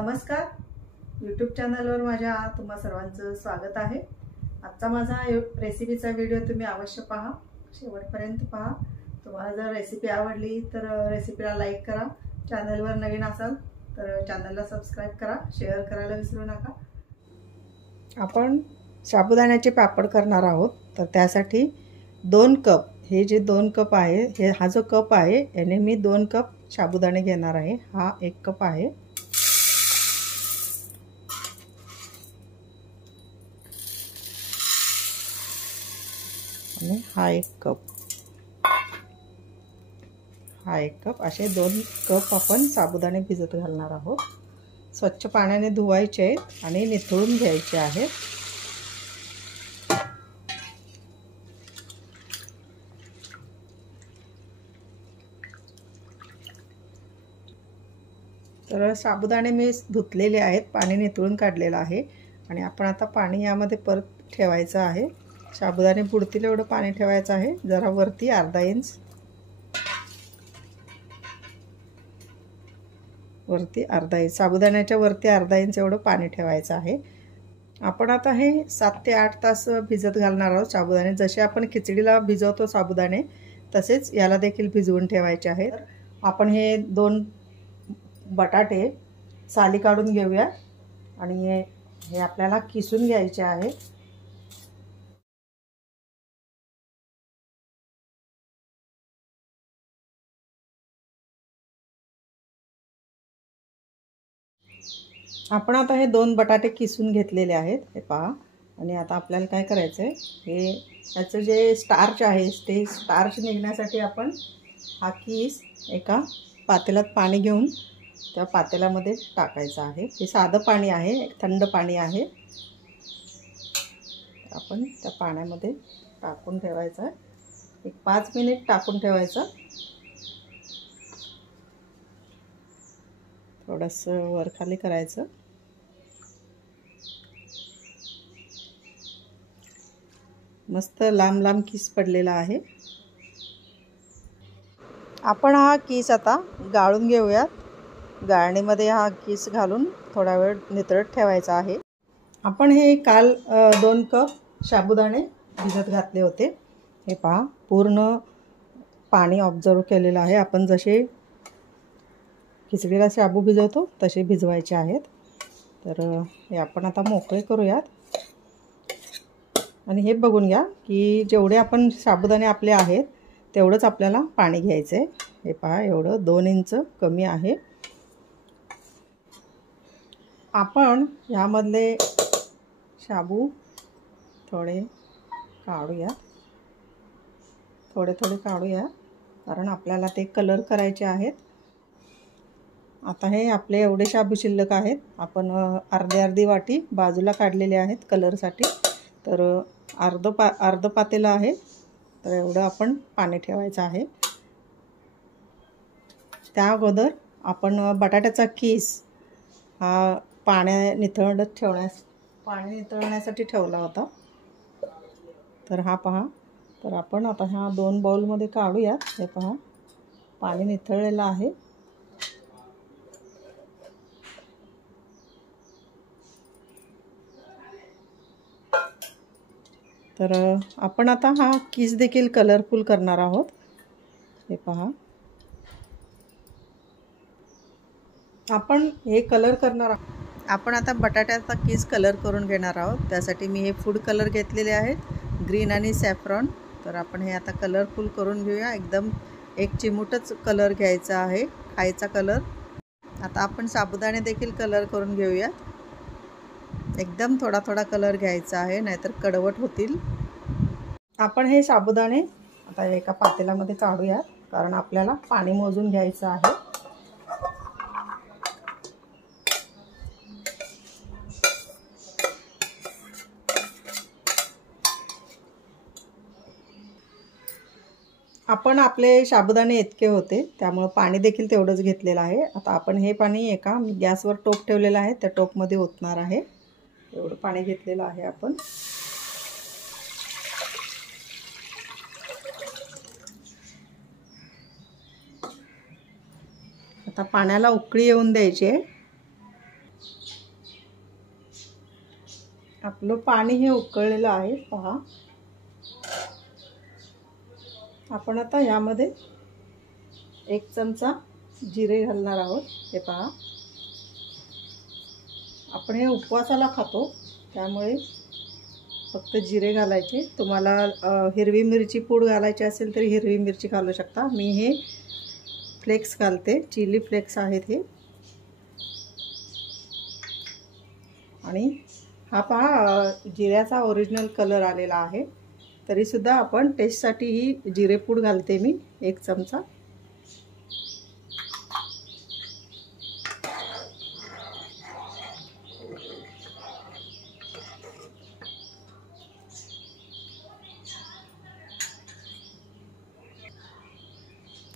नमस्कार, यूट्यूब चॅनलवर माझ्या तुम्हा सर्वांचं स्वागत आहे। आजचा माझा रेसिपीचा व्हिडिओ तुम्ही अवश्य पहा, शेवटपर्यंत पहा। तुम्हाला जर रेसिपी आवडली तर रेसिपीला लाईक करा, चॅनलवर नवीन असाल तर चॅनलला सबस्क्राइब करा, शेअर करायला विसरू नका। आपण साबुदाण्याचे पापड करणार आहोत, तर त्यासाठी 2 कप, हे जे 2 कप आहे, हे हा जो कप आहे याने मी 2 कप साबुदाणे घेणार आहे। हा 1 कप आहे आणि हा 1 कप असे 2 कप आपण साबुदाणे भिजत घालणार आहोत। स्वच्छ पाण्याने धुवायचे आहेत आणि निथळून घ्यायचे आहेत। तर साबुदाणे मी धुतलेले आहेत, पाणी निथळून काढलेलं आहे आणि आपण आता पाणी यामध्ये परत ठेवायचं आहे। साबुदाणे बुडतील एवढं पाणी ठेवायचं आहे, जरा वरती अर्धा इंच, वरती अर्धा इंच, साबुदाण्याच्या वरती अर्धा इंच एवढं पाणी ठेवायचं आहे। आपण आता हे 7 ते 8 तास भिजत घालणार आहोत साबुदाणे। जसे आपण खिचडीला भिजवतो साबुदाणे, तसेच याला देखील भिजवून ठेवायचे आहेत। आपण हे 2 बटाटे साली काढून घेऊया आणि हे आपल्याला किसून घ्यायचे आहे। आपण आता हे 2 बटाटे किसून घेतलेले आहेत, हे पहा। आणि आता आपल्याला काय करायचं आहे, हे याचं जे स्टार्च आहे ते स्टार्च निघण्यासाठी आपण हा किस एका पातेल्यात पाणी घेऊन त्या पातेल्यामध्ये टाकायचं आहे। हे साधं पाणी आहे, थंड पाणी आहे। आपण त्या पाण्यामध्ये टाकून ठेवायचं आहे, एक 5 मिनिट टाकून ठेवायचं। थोडंसं वर खाली करायचं। मस्त लांब लांब किस पडलेला आहे। आपण हा किस आता गाळून घेऊयात। गाळणीमध्ये हा किस घालून थोडा वेळ नितळत ठेवायचा आहे। आपण हे काल 2 कप साबुदाणे भिजत घातले होते, हे पहा। पूर्ण पाणी ऑब्झर्व केलेलं आहे। आपण जसे खिचडीला साबू भिजवतो तसे भिजवायचे आहेत। तर हे आपण आता मोकळे करूयात आणि हे बघून घ्या की जेवढे आपण साबुदाणे आपले आहेत तेवढंच आपल्याला पाणी घ्यायचं आहे। हे पहा, एवढं 2 इंच कमी आहे। आपण यामधले साबू थोडे काढूया, थोडे काढूया, कारण आपल्याला ते कलर करायचे आहेत। आता हे आपले एवढे साबू शिल्लक आहेत, आपण अर्धी वाटी बाजूला काढलेले आहेत कलरसाठी। तर अर्ध पातेलं आहे, तर एवढं आपण पाणी ठेवायचं आहे। त्या अगोदर आपण बटाट्याचा किस हा पाणी निथळण्यासाठी ठेवला होता। तर हा पहा, तर आपण आता ह्या 2 बाउलमध्ये काढूयात। हे पहा, पाणी निथळलेलं आहे। तर आपण आता हा किस देखील कलरफुल करणार आहोत, हे पहा। आपण हे कलर करणार आहोत, आपण आता बटाट्याचा किस कलर करून घेणार आहोत। त्यासाठी मी हे फूड कलर घेतलेले आहेत, ग्रीन आणि सॅफ्रॉन। तर आपण हे आता कलरफुल करून घेऊया। एकदम 1 चिमूटच कलर घ्यायचा आहे, खायचा कलर। आता आपण साबुदाणे देखील कलर करून घेऊया। एकदम थोडा कलर घ्यायचा आहे, नाहीतर कडवट होतील। आपण हे साबुदाणे आता एका पातेल्यामध्ये काढूया, कारण आपल्याला पाणी मोजून घ्यायचं आहे। आपण आपले साबुदाणे इतके होते, त्यामुळे पाणी देखील तेवढंच घेतलेलं आहे। आता आपण हे पाणी एका गॅसवर टोप ठेवलेला आहे, त्या टोपमध्ये ओतणार आहे। एवढं पाणी घेतलेलं आहे आपण। आता पाण्याला उकळी येऊन द्यायची आहे। आपलं पाणी हे उकळलेलं आहे पहा. आपण आता यामध्ये 1 चमचा जिरे घालणार आहोत. हे पहा, आपण हे उपवासाला खातो त्यामुळे फक्त जिरे घालायचे. तुम्हाला हिरवी मिरची पूड घालायची असेल तरी हिरवी मिरची घालू शकता. मी हे फ्लेक्स घालते, चिली फ्लेक्स आहेत हे. आणि हा पहा जिऱ्याचा ओरिजिनल कलर आलेला आहे. तरीसुद्धा आपण टेस्टसाठी ही जिरेपूड घालते मी 1 चमचा.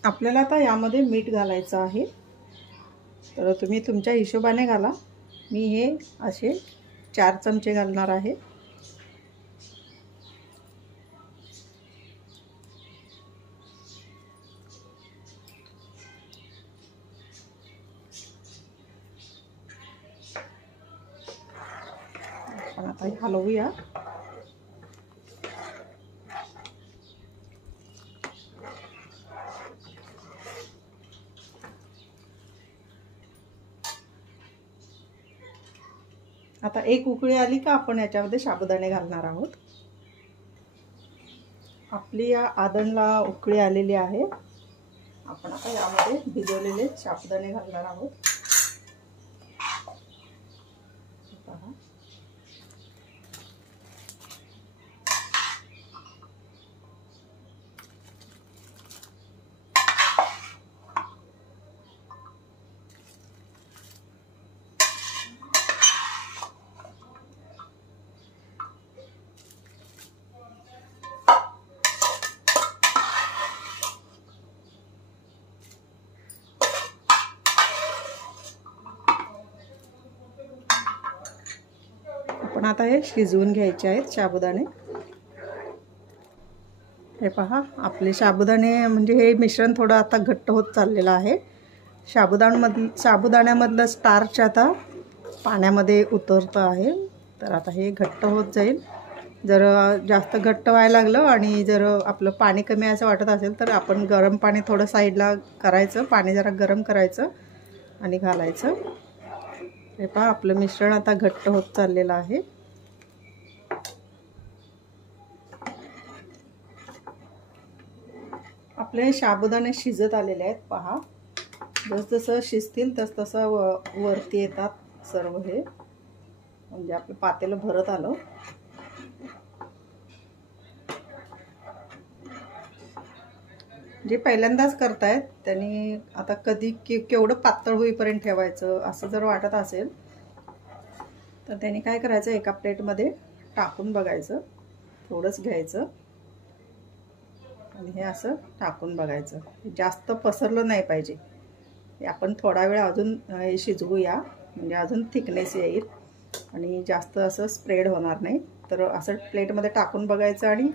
आपल्याला आता यामध्ये मीठ घालायचं आहे, तर तुम्ही तुमच्या हिशोबाने घाला. मी हे असे 4 चमचे घालणार आहे. आपण आता हलवूया. आता 1 उकळी आली का आपण याच्यामध्ये साबुदाणे घालणार आहोत. आपली या आदणला उकळी आलेली आहे. आपण आता यामध्ये भिजवलेले साबुदाणे घालणार आहोत. पहा, आपण आता हे शिजवून घ्यायचे आहेत साबुदाणे. हे पहा, आपले साबुदाणे म्हणजे हे मिश्रण थोडं आता घट्ट होत चाललेलं आहे. साबुदाण्यामधलं स्टार्च आता पाण्यामध्ये उतरतं आहे. तर आता हे घट्ट होत जाईल. जर जास्त घट्ट व्हायला लागलं आणि जर आपलं पाणी कमी असं वाटत असेल तर आपण गरम पाणी थोडं साईडला करायचं. पाणी जरा गरम करायचं आणि घालायचं. हे पहा, आपलं मिश्रण आता घट्ट होत चाललेलं आहे. आपले साबुदाणे शिजत आलेले आहेत पहा. जसजसं शिजतील तसतसं वरती येतात सर्व हे, म्हणजे आपलं पातेलं भरत आलं. जे पहिल्यांदाच करतायत त्यांनी आता कधी केवढं पातळ होईपर्यंत ठेवायचं असं जर वाटत असेल तर त्यांनी काय करायचं, एका प्लेटमध्ये टाकून बघायचं. थोडंच घ्यायचं आणि हे असं टाकून बघायचं. जास्त पसरलं नाही पाहिजे. आपण थोडा वेळ अजून हे शिजवूया, म्हणजे अजून थिकनेस येईल आणि जास्त असं स्प्रेड होणार नाही. तर असं प्लेटमध्ये टाकून बघायचं आणि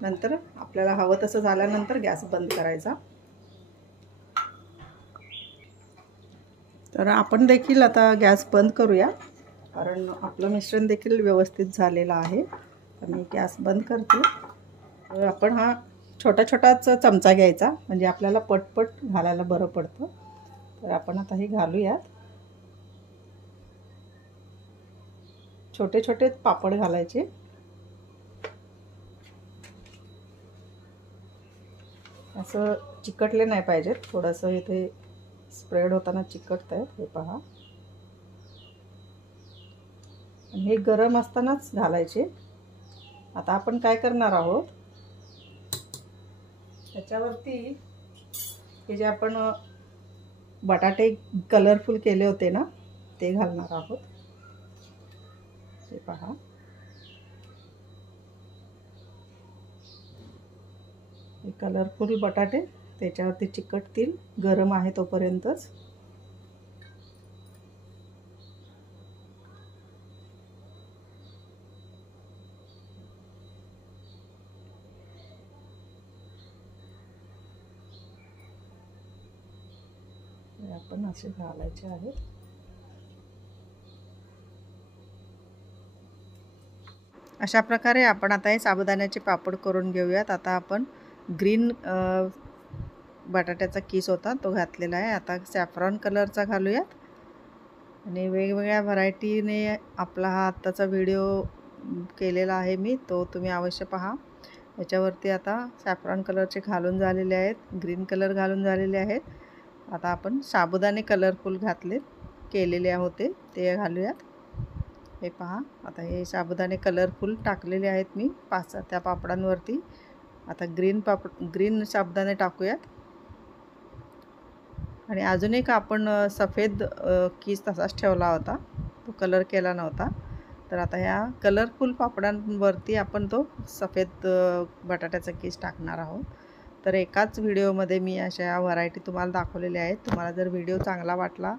नंतर आपल्याला हवं तसं झाल्यानंतर गॅस बंद करायचा. तर आपण देखील आता गॅस बंद करूया, कारण आपलं मिश्रण देखील व्यवस्थित झालेलं आहे. तर मी गॅस बंद करते. तर आपण हा छोटा छोटाच चमचा घ्यायचा, म्हणजे आपल्याला पटपट घालायला बरं पडतं. तर आपण आता हे घालूयात. छोटे छोटे पापड घालायचे. असं चिकटले नाही पाहिजेत. थोडंसं इथे स्प्रेड होताना चिकटत आहेत, हे पहा. आणि हे गरम असतानाच घालायचे. आता आपण काय करणार आहोत, त्याच्यावरती हे जे आपण बटाटे कलरफुल केले होते ना, ते घालणार आहोत. हे पहा, हे कलरफुल बटाटे त्याच्यावरती चिकटतील. गरम आहे तोपर्यंतच. आपण असे घालायचे आहेत. अशा प्रकारे आपण आता हे साबुदाण्याचे पापड करून घेऊयात. आता आपण ग्रीन बटाट्याचा किस होता तो घातलेला आहे. आता सॅफ्रॉन कलरचा घालूयात आणि वेगवेगळ्या व्हरायटीने आपला हा आत्ताचा व्हिडिओ केलेला आहे मी, तो तुम्ही अवश्य पहा. याच्यावरती आता सॅफ्रॉन कलरचे घालून झालेले आहेत, ग्रीन कलर घालून झालेले आहेत. आता आपण साबुदाणे कलरफुल केलेले होते ते घालूयात. हे पहा, आता हे साबुदाणे कलरफुल टाकलेले आहेत मी 5 त्या पापडांवरती. आता ग्रीन साबुदाणे टाकूयात आणि अजून एक आपण सफेद किस तसाच ठेवला होता, तो कलर केला नव्हता. तर आता ह्या कलरफुल पापडांवरती आपण तो सफेद बटाट्याचा किस टाकणार आहोत. तर एकाच व्हिडिओमध्ये मी अशा व्हरायटी तुम्हाला दाखवलेल्या आहेत. तुम्हाला जर व्हिडिओ चांगला वाटला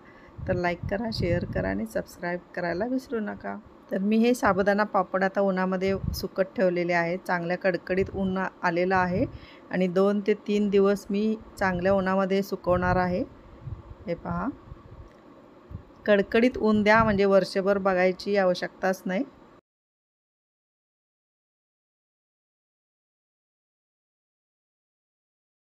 तर लाईक करा, शेअर करा आणि सबस्क्राईब करायला विसरू नका. तर मी हे साबुदाणा पापड आता उन्हामध्ये सुकत ठेवलेले आहेत. चांगल्या कडकडीत ऊन आलेलं आहे आणि 2 ते 3 दिवस मी चांगल्या उन्हामध्ये सुकवणार आहे. हे पहा, कडकडीत ऊन द्या म्हणजे वर्षभर बघायची आवश्यकताच नाही.